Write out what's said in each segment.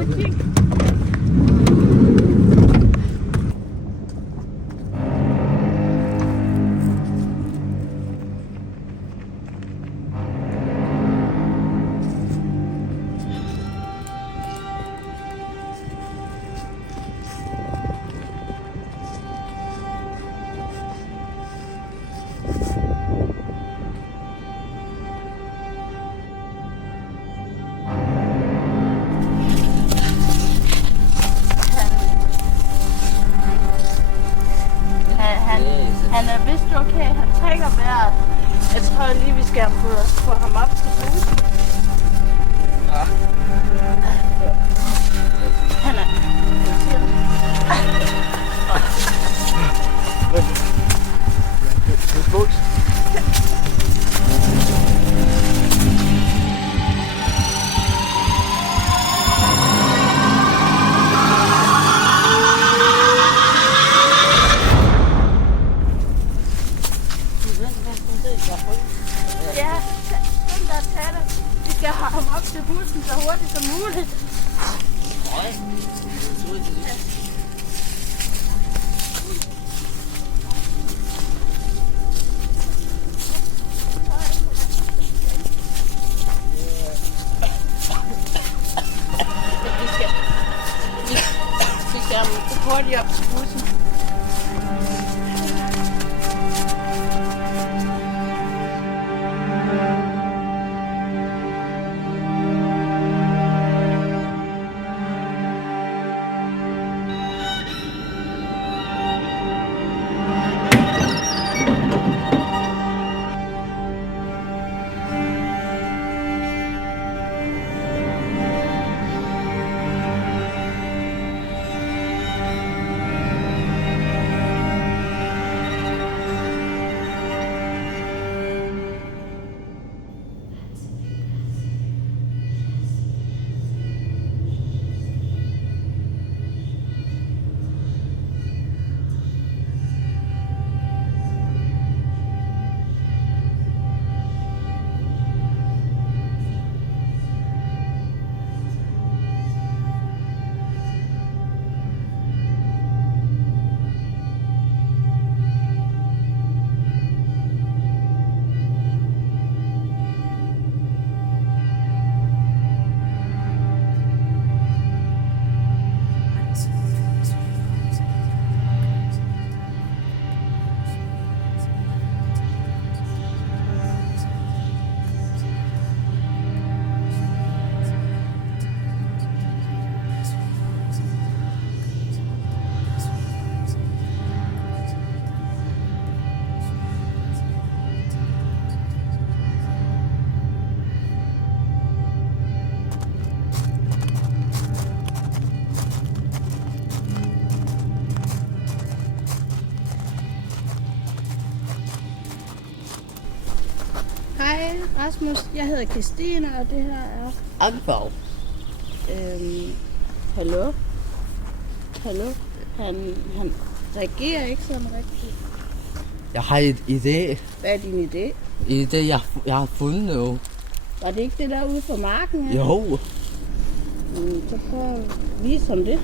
og kigge. Han er vist okay, han trækker vejret. Jeg tror lige, vi skal få ham op til bussen. Ja. Han er... Ja, den der tager det. Vi skal have ham op til bussen så hurtigt som muligt. Vi skal ham hurtigt op til bussen. Hej Rasmus, jeg hedder Christine, og det her er... Anfang. Hallo? Han reagerer ikke sådan rigtigt. Jeg har et idé. Hvad er din idé? En idé, jeg har fundet nu. Var det ikke det der ude for marken her? Jo. Så prøv at vise ham det.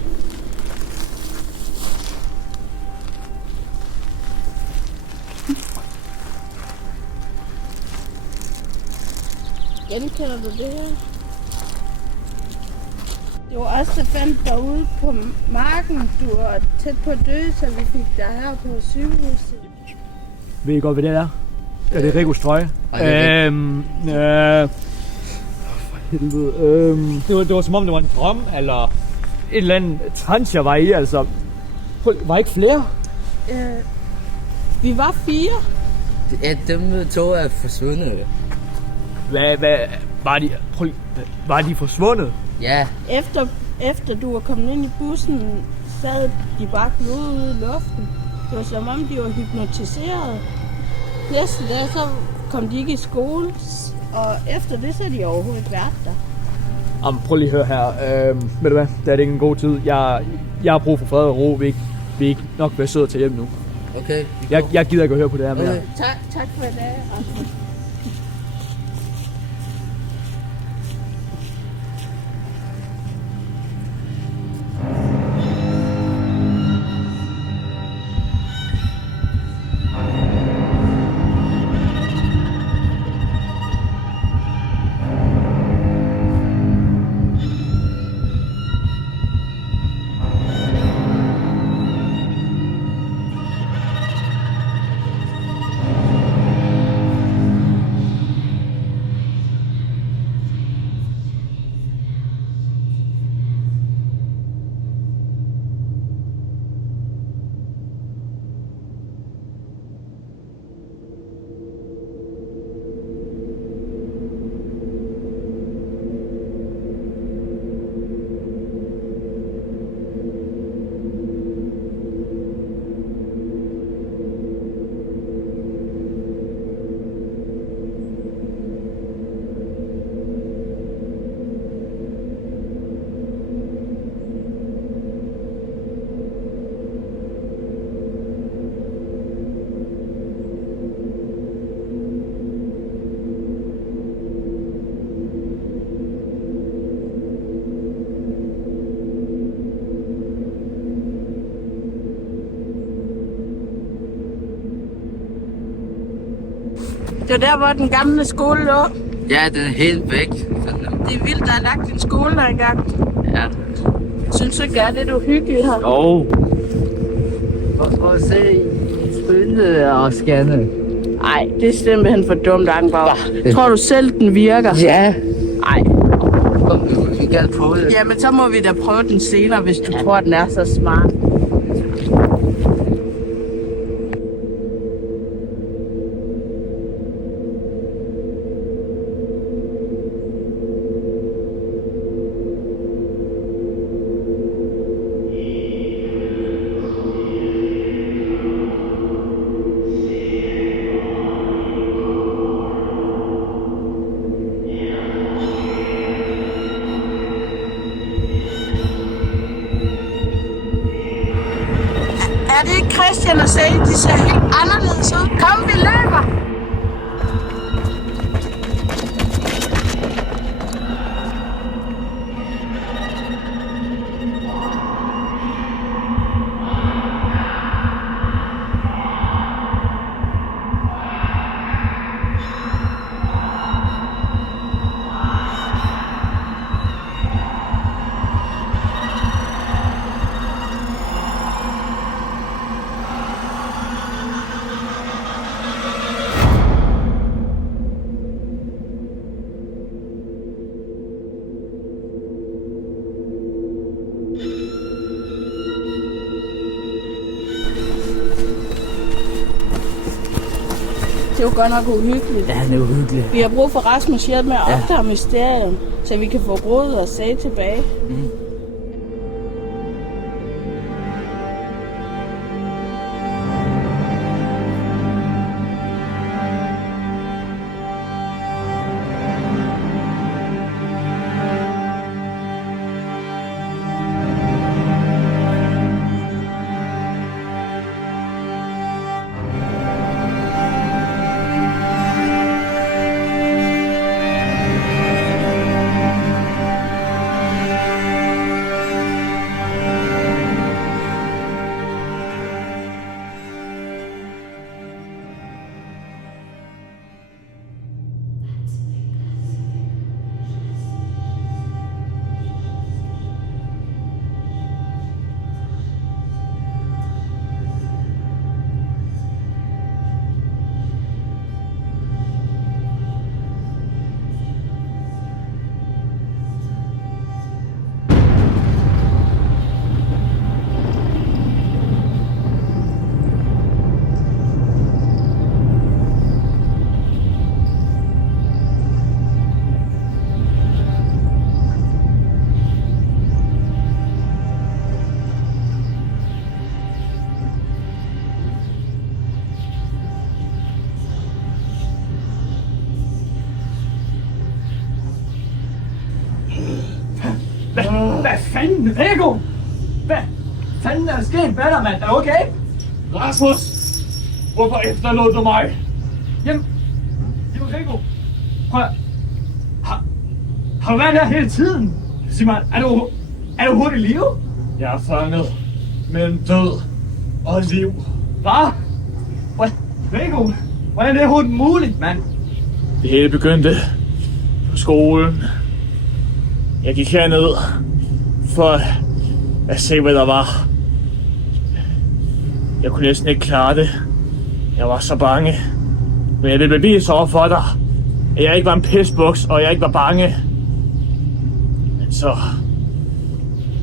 Genkender du det her? Det var os, der fandt dig ude på marken. Du var tæt på at dø, så vi fik dig her på sygehuset. Ved I godt, hvad det er? Ja, det er Rigos trøje. For helvede. Det var som om, det var en drøm, eller et eller andet trans, jeg var i, altså. Var ikke flere? Vi var 4. Ja, dem to er forsvundet. Hvad var de forsvundet? Ja. Efter du var kommet ind i bussen, sad de bare glode ude i luften. Det var som om, de var hypnotiseret. Næste dag, så kom de ikke i skole, og efter det, så er de overhovedet ikke været der. Jamen, prøv lige at høre her. Ved du hvad, det er ikke en god tid. Jeg har brug for fred og ro. Vi ikke nok være søde til hjem nu. Okay. Jeg gider ikke at høre på det her mere. Okay. Tak for i dag, Rasmus. Det var der, hvor den gamle skole lå. Ja, den er helt væk. Det er vildt, der er lagt en skole der engang. Ja. Synes du ikke, det er lidt uhyggeligt her? Jo. Prøv at se spillet og scanne. Nej, det er simpelthen for dumt, Angbauer. Tror du selv, den virker? Ja. Nej. Kom, vi kan prøve det. Jamen, så må vi da prøve den senere, hvis du tror, den er så smart. Er det ikke Christian og Sage? De ser helt anderledes ud. Kom, vi løber! Det er jo godt nok uhyggeligt. Ja, det er uhyggeligt. Vi har brug for Rasmus hjælp med at opdage mysteriet, så vi kan få Rod og Sage tilbage. Mm. Hvad fanden? Rico! Hvad fanden er der sket? Hvad er der, mand? Er du okay? Rasmus! Hvorfor efterlod du mig? Jamen Rico. Prøv at... Har du været der hele tiden? Sig mig, er du hurtigt i live? Jeg er fanget mellem død og liv. Hvad? Rico, hvordan er det hurtigt muligt, mand? Det hele begyndte på skolen. Jeg gik herned for at se, hvad der var. Jeg kunne næsten ikke klare det. Jeg var så bange. Men jeg ville bevise over for dig, at jeg ikke var en pisbuks, og jeg ikke var bange. Men så,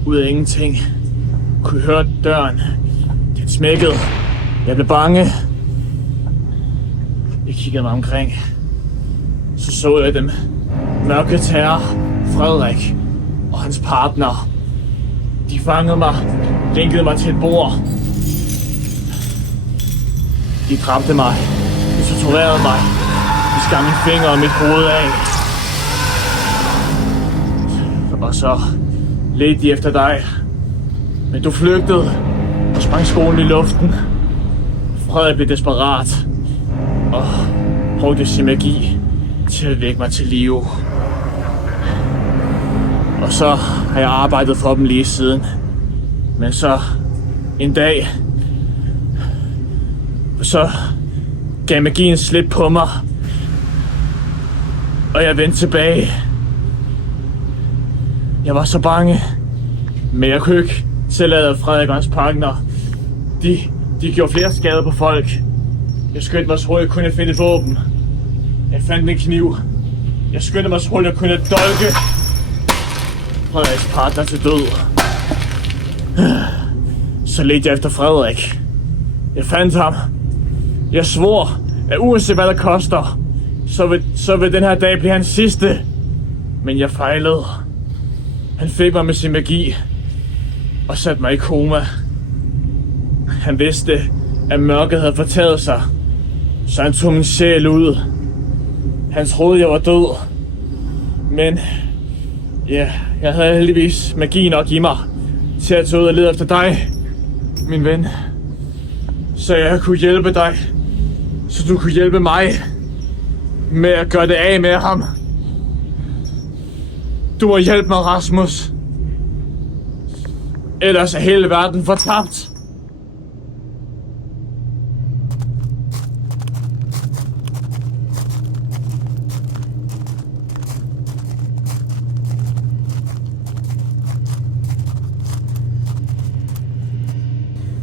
ud af ingenting, kunne jeg høre døren. Den smækkede. Jeg blev bange. Jeg kiggede mig omkring. Så jeg dem. Mørke Terror, Frederik og hans partner. De fangede mig, linkede mig til et bord. De dræbte mig. De torturerede mig. De skar mine fingre og mit hoved af. Og så ledte de efter dig. Men du flygtede og sprang skolen i luften. Frederik blev desperat og brugte sin magi til at vække mig til live. Og så har jeg arbejdet for dem lige siden. Men så en dag, så gav magien slip på mig, og jeg vendte tilbage. Jeg var så bange, men jeg kunne ikke tillade Frederik og hans partner. De gjorde flere skader på folk. Jeg skyndte mig så hurtigt, jeg kunne finde et våben. Jeg fandt en kniv. Jeg skyndte mig så hurtigt, jeg kunne dolke Frederiks partner til død. Så ledte jeg efter Frederik. Jeg fandt ham. Jeg svor, at uanset hvad der koster, så vil den her dag blive hans sidste. Men jeg fejlede. Han fik mig med sin magi og satte mig i koma. Han vidste, at mørket havde fortaget sig, så han tog min sjæl ud. Han troede, jeg var død. Men ja, jeg havde heldigvis magi nok i mig til at tage ud og lede efter dig, min ven. Så jeg kunne hjælpe dig, så du kunne hjælpe mig med at gøre det af med ham. Du må hjælpe mig, Rasmus. Ellers er hele verden fortabt.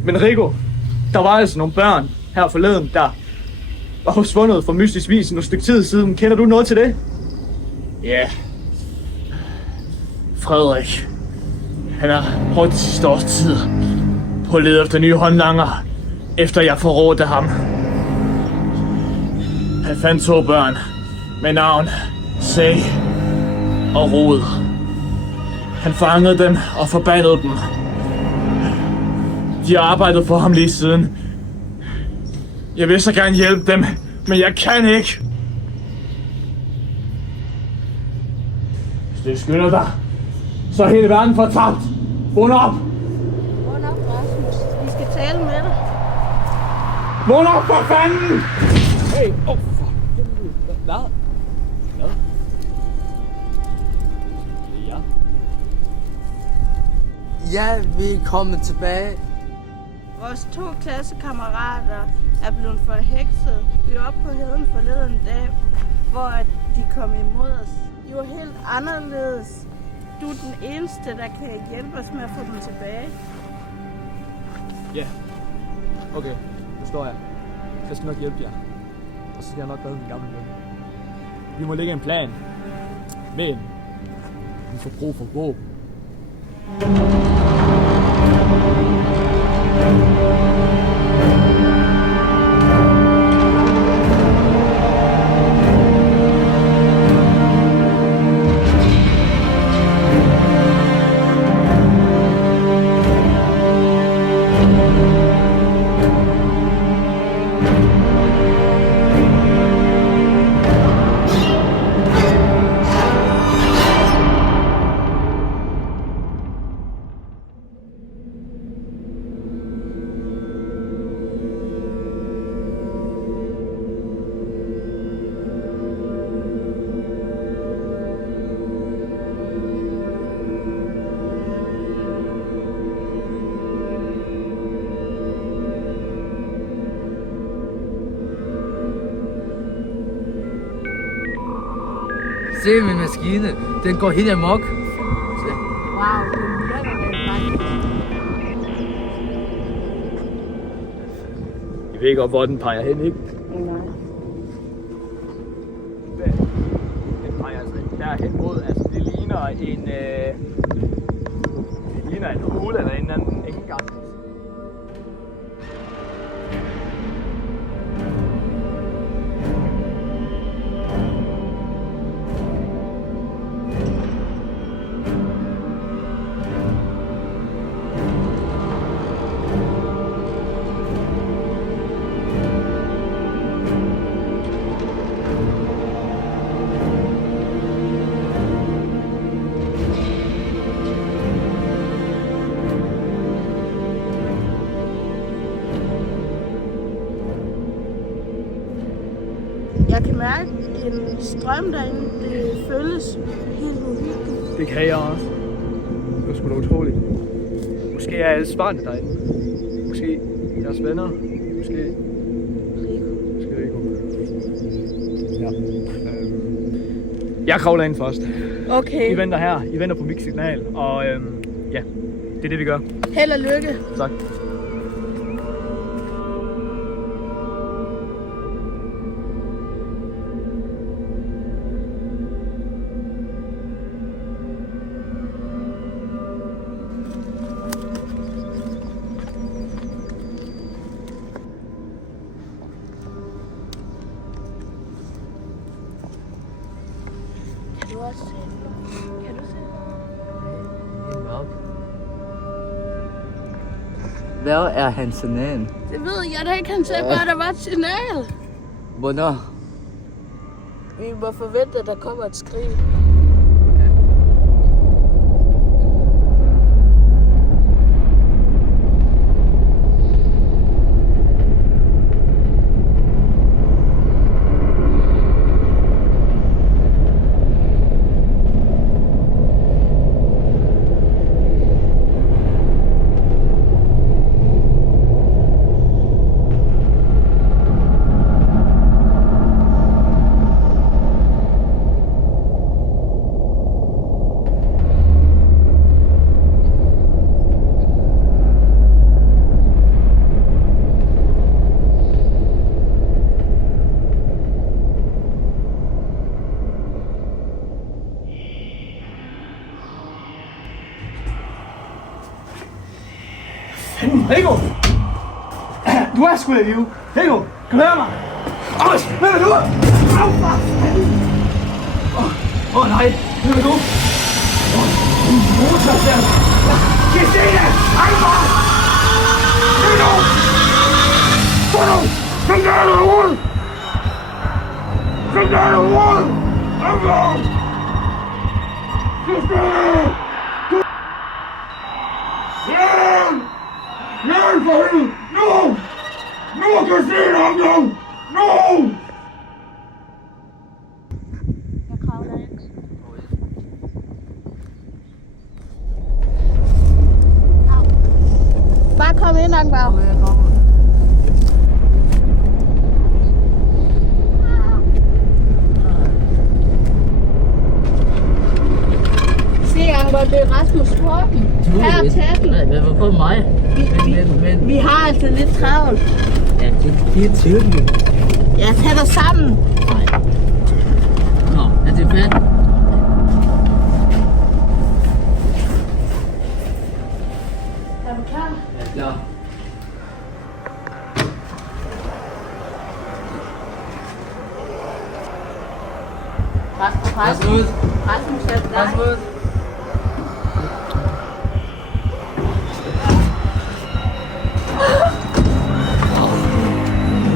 Men Rico, der var altså nogle børn her forleden, der var forsvundet fra mystisk vis et stykke tid siden. Kender du noget til det? Ja. Frederik. Han har brugt de sidste års tid på at lede efter nye håndlanger, efter jeg forrådte ham. Han fandt 2 børn med navn Sag og Rod. Han fangede dem og forbandede dem. De har arbejdet for ham lige siden. Jeg vil så gerne hjælpe dem, men jeg kan ikke. Hvis det skynder dig, så er hele verden fortabt. Vågn op! Vågn op, Rasmus. Vi skal tale med dig. Vågn op for fanden! Hey, for helvede. Hvad? Ja. Ja, vi er kommet tilbage. Vores 2 klassekammerater er blevet forhekset. Vi var oppe på heden forleden dag, hvor de kom imod os. De var helt anderledes. Du er den eneste, der kan hjælpe os med at få dem tilbage. Ja. Okay, nu står jeg. Jeg skal nok hjælpe jer. Og så skal jeg nok redde min gamle ven. Vi må lægge en plan. Men vi får brug for våben. Se min maskine, den går helt amok. Wow, den virker. Jeg ved ikke, hvor den peger hen, ikke? Nej. Den peger altså derhen mod, altså det ligner en hule eller en anden indgang. Jeg kan mærke en strøm derinde. Det føles helt uhyggeligt. Det kan jeg også. Det er sgu da utroligt. Måske er alle svarene derinde. Måske jeres venner. Måske Rico. Ja. Jeg kravler ind først. Okay. I venter her. I venter på mit signal. Og ja, det er det, vi gør. Held og lykke. Tak. Kan du også se noget? Kan du se noget? Hvad er hans signal? Det ved jeg da ikke. Han sagde bare, at der var et signal. Hvornår? Vi må forvente, at der kommer et skrig. Rico! Du er sgu da live. Rico, kan du høre mig? Hvem er du? Au, for fanden! Nej, hvem er du? Motorsav! Christine! Ej, far! Rico! Få nu! Kom der derude! Kom der derude! Christine! Nej, for helvede! Nu! Nu kan jeg se ham nu! Nu! Jeg kravler ind. Bare kom ind, Akbar. Se, Akbar, det er Rasmus Torben. Her, tag den. Hvorfor mig? Men. Vi har altså lidt travlt. Ja, det er tydeligt. Ja, tag dig sammen. Nej. Nå, er det fedt? Er du klar? Ja, klar. Rasmus er dig. Rasmus.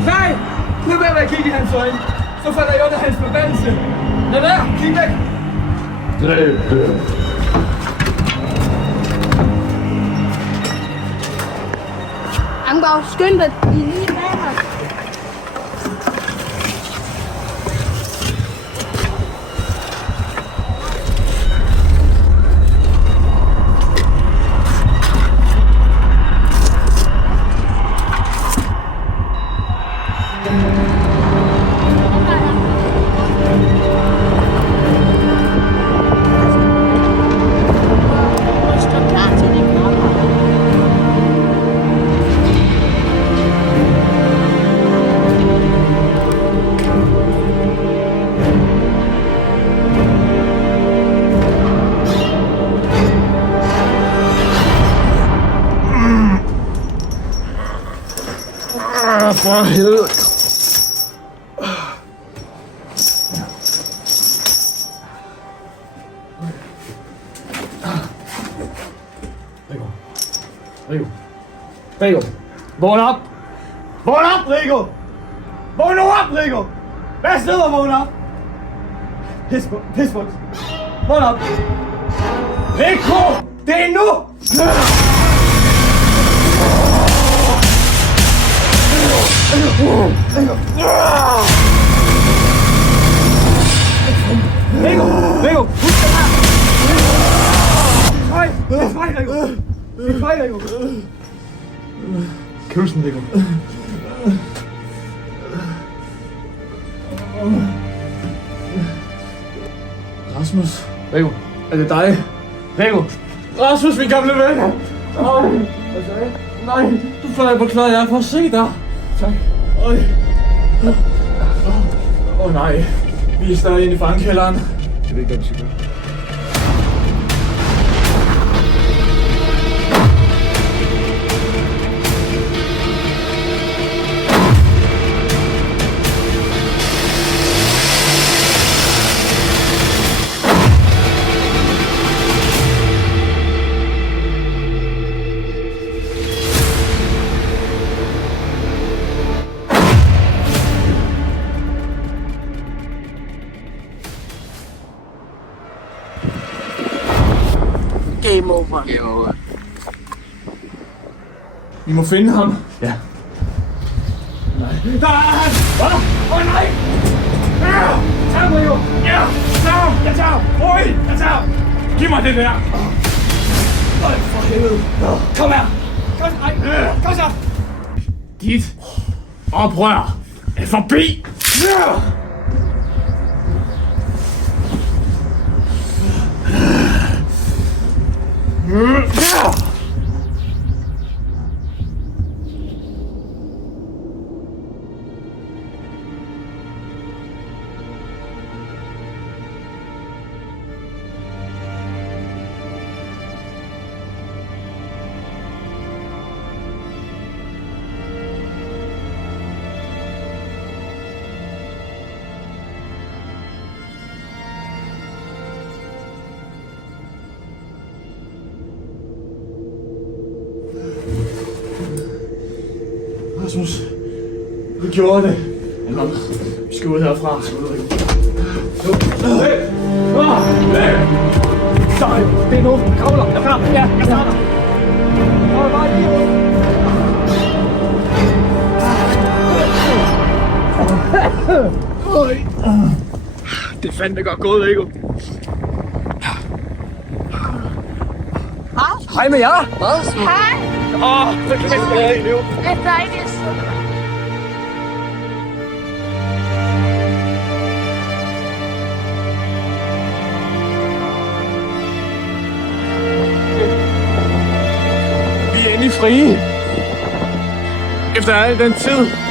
Nej! Nu vil jeg kigge i hans øjne. Så falder jeg under hans forbandelse. Lad være! Kig væk! Dræb dem. Akbar, skynd dig. De er lige bag os. Stå klar til de kommer. For helvede. Rico. Vågn op! Vågn op, Rico! Vågn nu op, Rico! Hvad sted og vågn op? Pisbuks. Vågn op! Rico! Det er nu! Rico! Husk det her! Det er fejl, Rico! Det er fejl, Rico! Kan du sådan, Rico? Rasmus, Rico, er det dig? Rico. Rasmus, min gamle ven! Nej, du fløj på klod, jeg er for at se dig. Tak. Åh nej, vi er stadig inde i fangkælderen. Jeg ved ikke, hvad vi skal gøre. Game over. Jo. Vi må finde ham. Ja. Der er han! Åh nej! Ja! Tag ham, Rio! Ja! Tag ham! Jeg tager ham! Oi! Jeg tager ham! Giv mig det der! Øj, for helvede! Kom her! Kom så! Ej! Kom så! Dit oprør er forbi! Ja! Rasmus, vi gjorde det. Kom, vi skal ud herfra. Så, det er nu. Kravler. Jeg er klar. Ja, jeg starter. Hold bare lige ud. Det er fandme godt gået, Rico. Hej med jer. Hej, Så kan vi stadig leve. det er dejligt. Vi er endelig frie. Efter al den tid.